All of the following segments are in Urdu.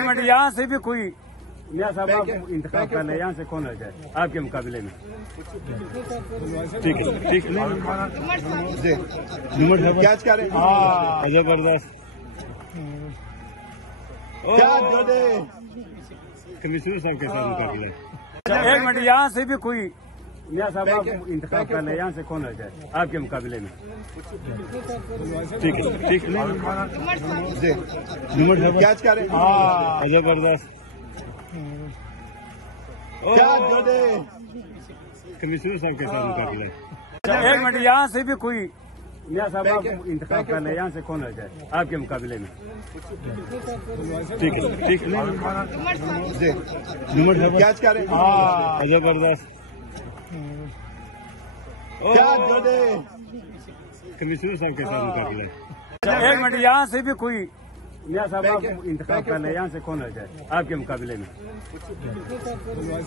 ایک منٹ یہاں سے بھی کوئی میاں صاحب آپ انتخاب کر لیں یہاں سے کون آ جائے آپ کے مقابلے میں ٹھیک ہے ٹھیک کیا کریں زبردست کمشنر صاحب کے ساتھ مقابلہ ایک منٹ یہاں سے بھی کوئی میاں صاحب آپ انتخاب کر لیں یہاں سے کون آ جائے آپ کے مقابلے میں ٹھیک ہے ٹھیک کیا کریں زبردست کمشنر صاحب کے ساتھ مقابلہ ایک منٹ یہاں سے بھی کوئی میاں صاحب آپ انتخاب کر لیں یہاں سے کون آ جائے آپ کے مقابلے میں ٹھیک ہے ٹھیک کیا کریں زبردست کمشنر صاحب کے ساتھ مقابلہ ایک منٹ یہاں سے بھی کوئی میاں صاحب آپ انتخاب کر لیں یہاں سے کون آ جائے آپ کے مقابلے میں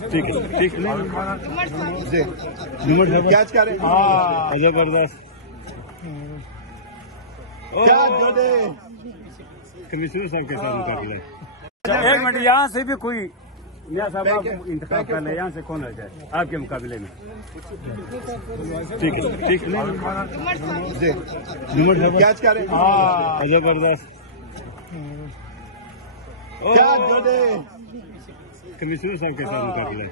ٹھیک ہے ٹھیک کیا کریں زبردست کمشنر صاحب کے ساتھ مقابلہ ایک منٹ یہاں سے بھی کوئی میاں صاحب آپ انتخاب کر لیں یہاں سے کون آ جائے آپ کے مقابلے میں ٹھیک ہے ٹھیک کیا کریں زبردست کمشنر صاحب کے ساتھ مقابلہ